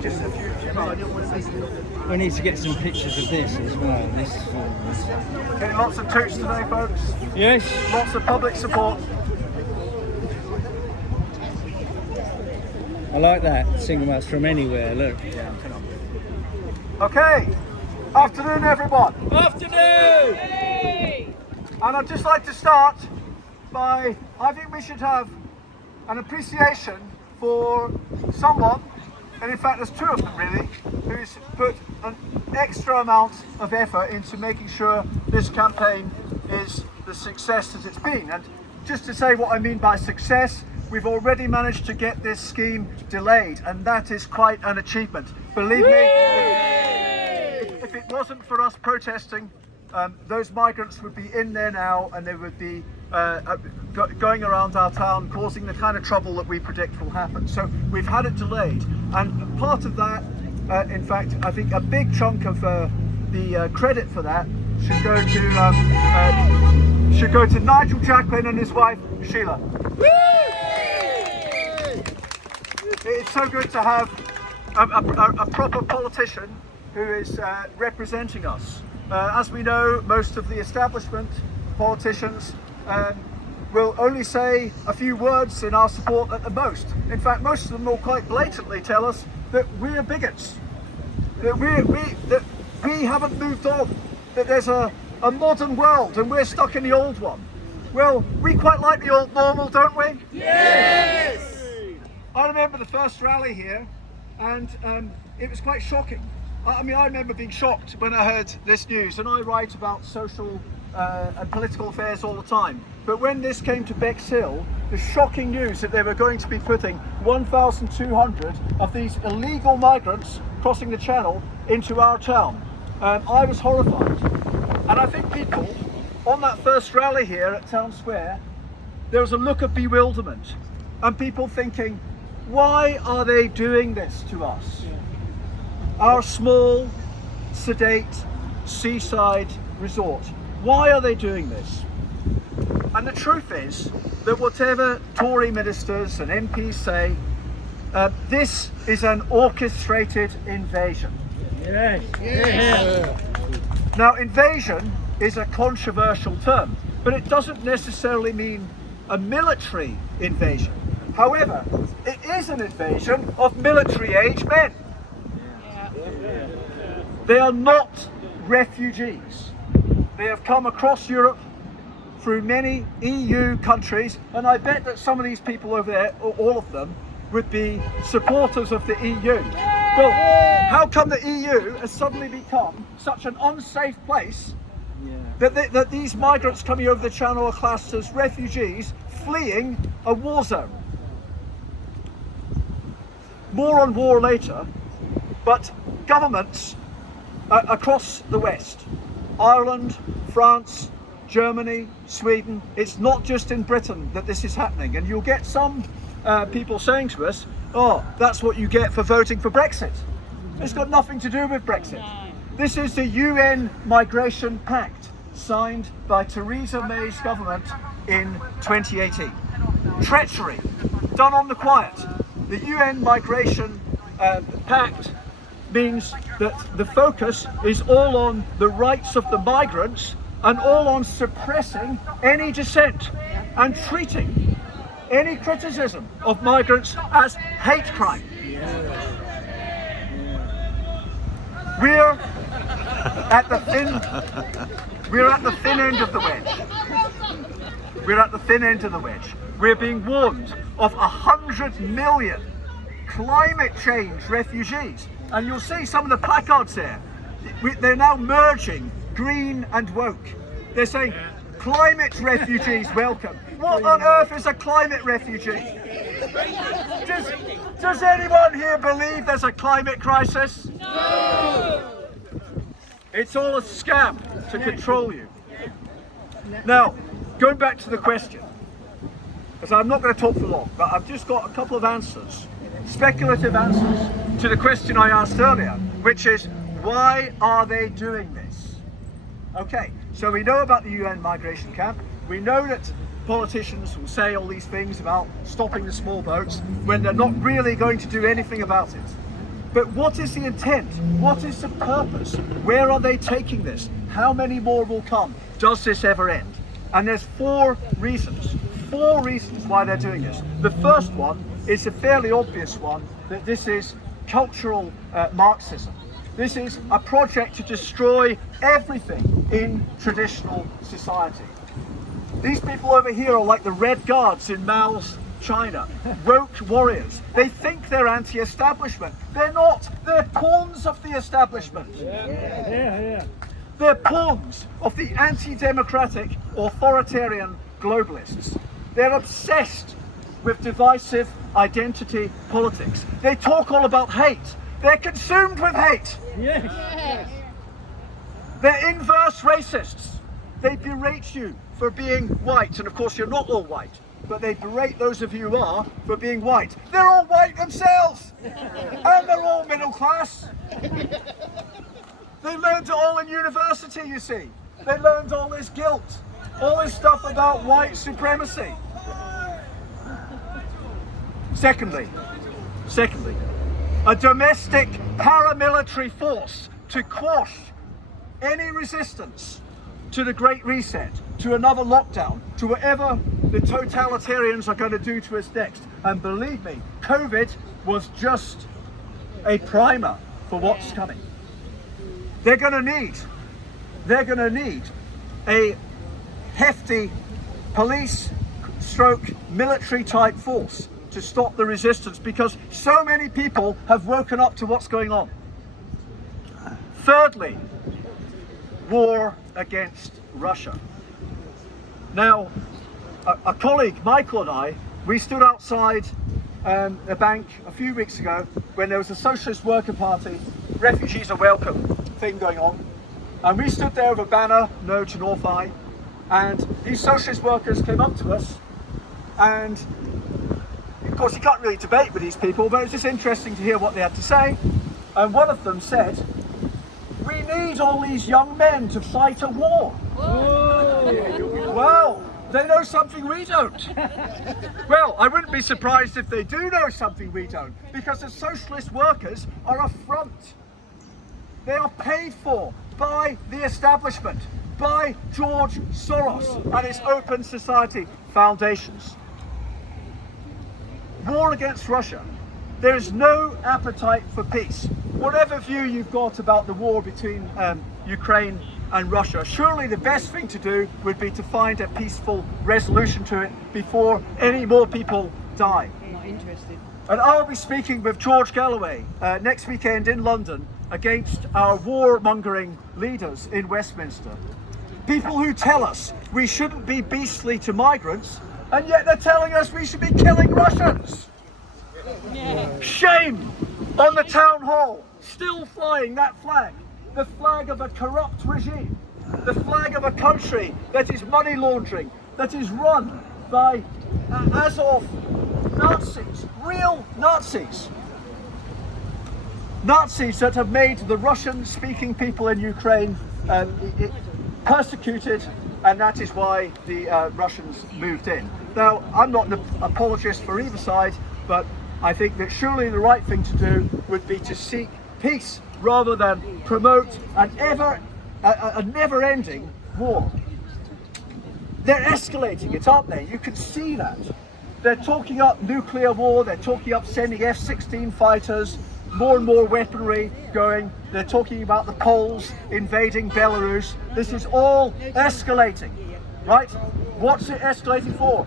Just a few moments. We need to get some pictures of this as well. Getting lots of toots today, folks. Yes. Lots of public support. I like that. Single mouse from anywhere. Look. Okay. Afternoon, everyone. Afternoon. And I'd just like to start by, I think we should have an appreciation for someone, and in fact there's two of them really, who's put an extra amount of effort into making sure this campaign is the success that it's been. And just to say what I mean by success, we've already managed to get this scheme delayed, and that is quite an achievement. Believe me, if it wasn't for us protesting, those migrants would be in there now, and they would be going around our town causing the kind of trouble that we predict will happen. So we've had it delayed, and part of that, in fact, I think a big chunk of the credit for that should go to Nigel Jacklin and his wife Sheila. It's so good to have a proper politician who is representing us. As we know, most of the establishment politicians will only say a few words in our support at the most. In fact, most of them will quite blatantly tell us that we're bigots, that we haven't moved on, that there's a modern world and we're stuck in the old one. Well, we quite like the old normal, don't we? Yes! I remember the first rally here, and it was quite shocking. I mean, I remember being shocked when I heard this news, and I write about social and political affairs all the time. But when this came to Bexhill, the shocking news that they were going to be putting 1,200 of these illegal migrants crossing the channel into our town, I was horrified. And I think people, on that first rally here at Town Square, there was a look of bewilderment, and people thinking, why are they doing this to us? Our small, sedate seaside resort. Why are they doing this? And the truth is that whatever Tory ministers and MPs say, this is an orchestrated invasion. Yes. Yes. Now, invasion is a controversial term, but it doesn't necessarily mean a military invasion. However, it is an invasion of military-age men. They are not refugees. They have come across Europe through many EU countries, and I bet that some of these people over there, or all of them, would be supporters of the EU. Well, how come the EU has suddenly become such an unsafe place that these migrants coming over the channel are classed as refugees fleeing a war zone? More on war later, but governments across the West, Ireland, France, Germany, Sweden, it's not just in Britain that this is happening. And you'll get some people saying to us, oh, that's what you get for voting for Brexit. It's got nothing to do with Brexit. This is the UN Migration Pact signed by Theresa May's government in 2018. Treachery, done on the quiet. The UN Migration Pact means that the focus is all on the rights of the migrants and all on suppressing any dissent and treating any criticism of migrants as hate crime. We're at the thin end of the wedge. We're at the thin end of the wedge. We're being warned of 100 million climate change refugees. And you'll see some of the placards there. They're now merging green and woke. They're saying, climate refugees welcome. What on earth is a climate refugee? Does anyone here believe there's a climate crisis? No! It's all a scam to control you. Now, going back to the question, because I'm not going to talk for long, but I've just got a couple of answers, speculative answers to the question I asked earlier, which is, why are they doing this? Okay, so we know about the UN migration camp. We know that politicians will say all these things about stopping the small boats when they're not really going to do anything about it. But what is the intent? What is the purpose? Where are they taking this? How many more will come? Does this ever end? And there's four reasons why they're doing this. The first one is a fairly obvious one, that this is cultural Marxism. This is a project to destroy everything in traditional society. These people over here are like the Red Guards in Mao's China, woke warriors. They think they're anti-establishment. They're not. They're pawns of the establishment. They're pawns of the anti-democratic, authoritarian globalists. They're obsessed with divisive identity politics. They talk all about hate. They're consumed with hate. They're inverse racists. They berate you for being white, and of course you're not all white, but they berate those of you who are for being white. They're all white themselves, and they're all middle class. They learned it all in university, you see. They learned all this guilt, all this stuff about white supremacy. Secondly, a domestic paramilitary force to quash any resistance to the Great Reset, to another lockdown, to whatever the totalitarians are going to do to us next. And believe me, COVID was just a primer for what's coming. They're going to need a hefty police stroke military type force to stop the resistance, because so many people have woken up to what's going on. Thirdly, war against Russia. Now, a colleague, Michael, and I, we stood outside a bank a few weeks ago when there was a Socialist Worker Party Refugees Are Welcome thing going on, and we stood there with a banner, No to Northeye, and these socialist workers came up to us, and of course you can't really debate with these people, but it's just interesting to hear what they had to say. And one of them said, "We need all these young men to fight a war." Well, they know something we don't. Well, I wouldn't be surprised if they do know something we don't, because the socialist workers are a front. They are paid for by the establishment, by George Soros and his Open Society foundations. War against Russia. There is no appetite for peace. Whatever view you've got about the war between Ukraine and Russia, surely the best thing to do would be to find a peaceful resolution to it before any more people die. Not interested. And I'll be speaking with George Galloway next weekend in London against our warmongering leaders in Westminster. People who tell us we shouldn't be beastly to migrants, and yet they're telling us we should be killing Russians. Shame on the town hall, still flying that flag, the flag of a corrupt regime, the flag of a country that is money laundering, that is run by Azov Nazis, real Nazis. Nazis that have made the Russian-speaking people in Ukraine persecuted, and that is why the Russians moved in. Now, I'm not an apologist for either side, but I think that surely the right thing to do would be to seek peace rather than promote a never-ending war. They're escalating it, aren't they? You can see that. They're talking up nuclear war, they're talking up sending F-16 fighters, more and more weaponry going. They're talking about the Poles invading Belarus. This is all escalating, right? What's it escalating for?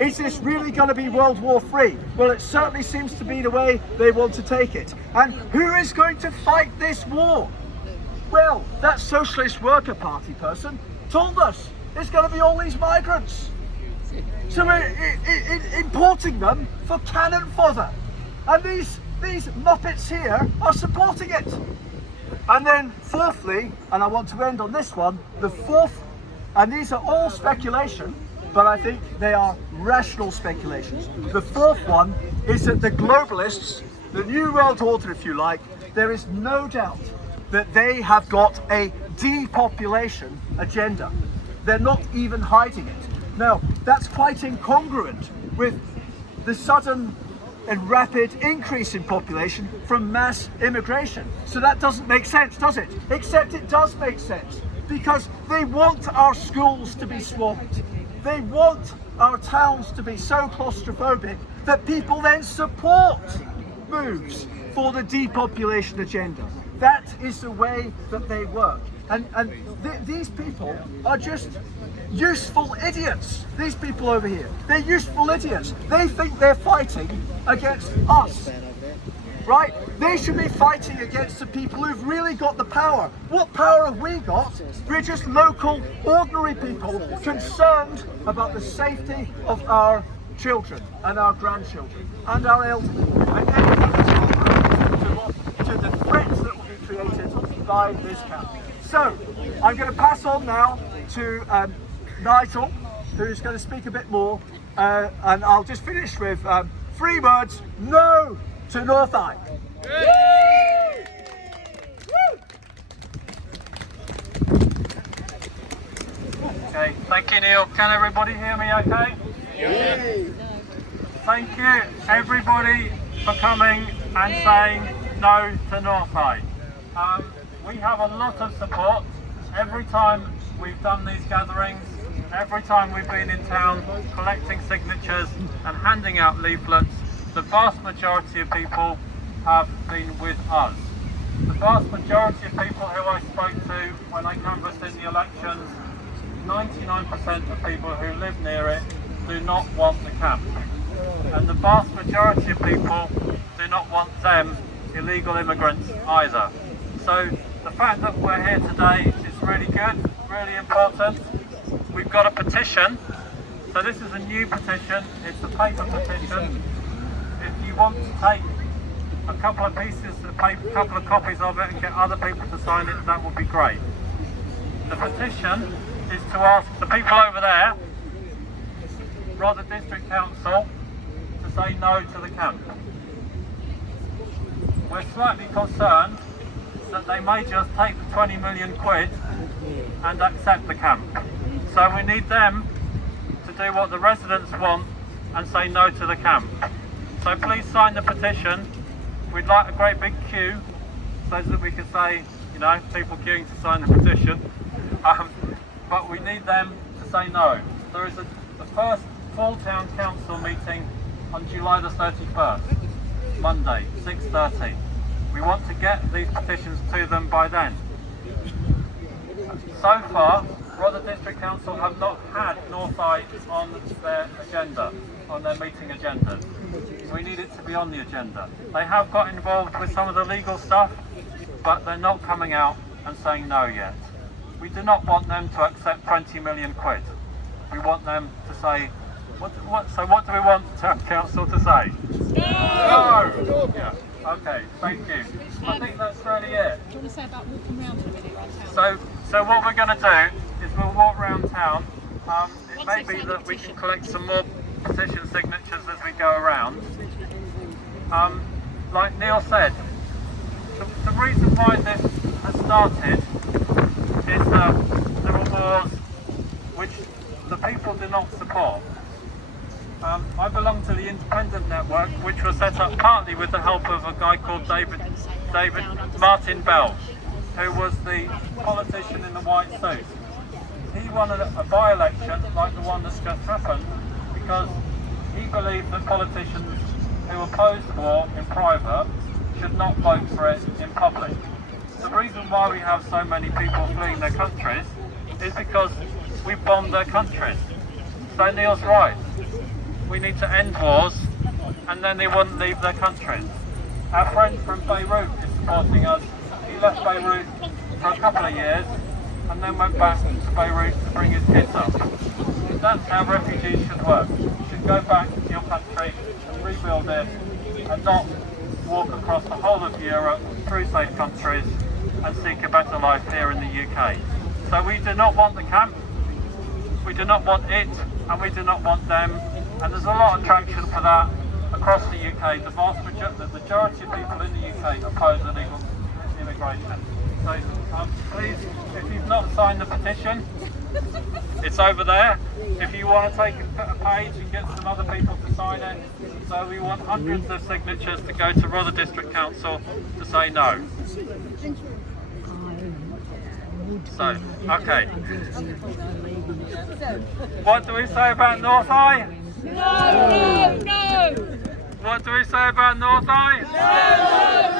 Is this really going to be World War III? Well, it certainly seems to be the way they want to take it. And who is going to fight this war? Well, that Socialist Worker Party person told us it's going to be all these migrants. So we're importing them for cannon fodder. And these muppets here are supporting it. And then fourthly, and I want to end on this one, the fourth, and these are all speculation, but I think they are rational speculations. The fourth one is that the globalists, the New World Order if you like, there is no doubt that they have got a depopulation agenda. They're not even hiding it. Now, that's quite incongruent with the sudden and rapid increase in population from mass immigration. So that doesn't make sense, does it? Except it does make sense, because they want our schools to be swamped. They want our towns to be so claustrophobic that people then support moves for the depopulation agenda. That is the way that they work. And these people are just useful idiots. These people over here, they're useful idiots. They think they're fighting against us, right? They should be fighting against the people who've really got the power. What power have we got? We're just local, ordinary people concerned about the safety of our children and our grandchildren and our elderly, and everything to the threats that will be created by this camp. So, I'm going to pass on now to Nigel, who's going to speak a bit more, and I'll just finish with 3 words: no to Northeye. Okay, thank you, Neil. Can everybody hear me okay? Yay. Thank you, everybody, for coming and saying no to Northeye. We have a lot of support. Every time we've done these gatherings, every time we've been in town collecting signatures and handing out leaflets, the vast majority of people have been with us. The vast majority of people who I spoke to when I canvassed in the elections, 99% of people who live near it do not want the camp. And the vast majority of people do not want them illegal immigrants either. So the fact that we're here today is really good, really important. We've got a petition. So this is a new petition. It's a paper petition. If you want to take a couple of pieces of paper, a couple of copies of it and get other people to sign it, that would be great. The petition is to ask the people over there, Rother District Council, to say no to the camp. We're slightly concerned that they may just take the 20 million quid and accept the camp. So we need them to do what the residents want and say no to the camp. So please sign the petition. We'd like a great big queue so that we can say, you know, people queuing to sign the petition. But we need them to say no. There is the first full town council meeting on July the 31st, Monday, 6:30. We want to get these petitions to them by then. So far, Rother District Council have not had Northeye on their agenda, on their meeting agendas. We need it to be on the agenda. They have got involved with some of the legal stuff, but they're not coming out and saying no yet. We do not want them to accept 20 million quid. We want them to say, so what do we want town council to say? No! Yeah. Okay, thank you. I think that's really it. Do you want to say about walking around in a minute around town? So what we're going to do is we'll walk around town. It may be that we can collect some more petition signatures as we go around. Like Neil said, the reason why this has started is that there are wars which the people do not support. I belong to the Independent Network, which was set up partly with the help of a guy called Martin Bell, who was the politician in the white suit. He won a by-election like the one that's just happened because he believed that politicians who opposed war in private should not vote for it in public. The reason why we have so many people fleeing their countries is because we bombed their countries. So Neil's right. We need to end wars and then they wouldn't leave their countries. Our friend from Beirut is supporting us. He left Beirut for a couple of years and then went back to Beirut to bring his kids up. That's how refugees should work. You should go back to your country and rebuild it and not walk across the whole of Europe through safe countries and seek a better life here in the UK. So we do not want the camp, we do not want it, and we do not want them. And there's a lot of traction for that across the UK. The majority of people in the UK oppose illegal immigration. So please, if you've not signed the petition, it's over there. If you want to take a page and get some other people to sign it. So we want hundreds of signatures to go to Rother District Council to say no. So, okay. What do we say about Northeye? No, no, no! What do we say about Northeye? No,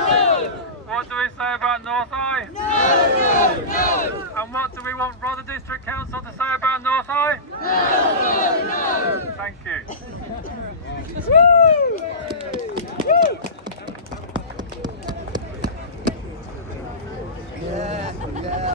no! What do we say about Northeye? No, no, no! And what do we want Rother District Council to say about Northeye? No, no, no! Thank you. Woo!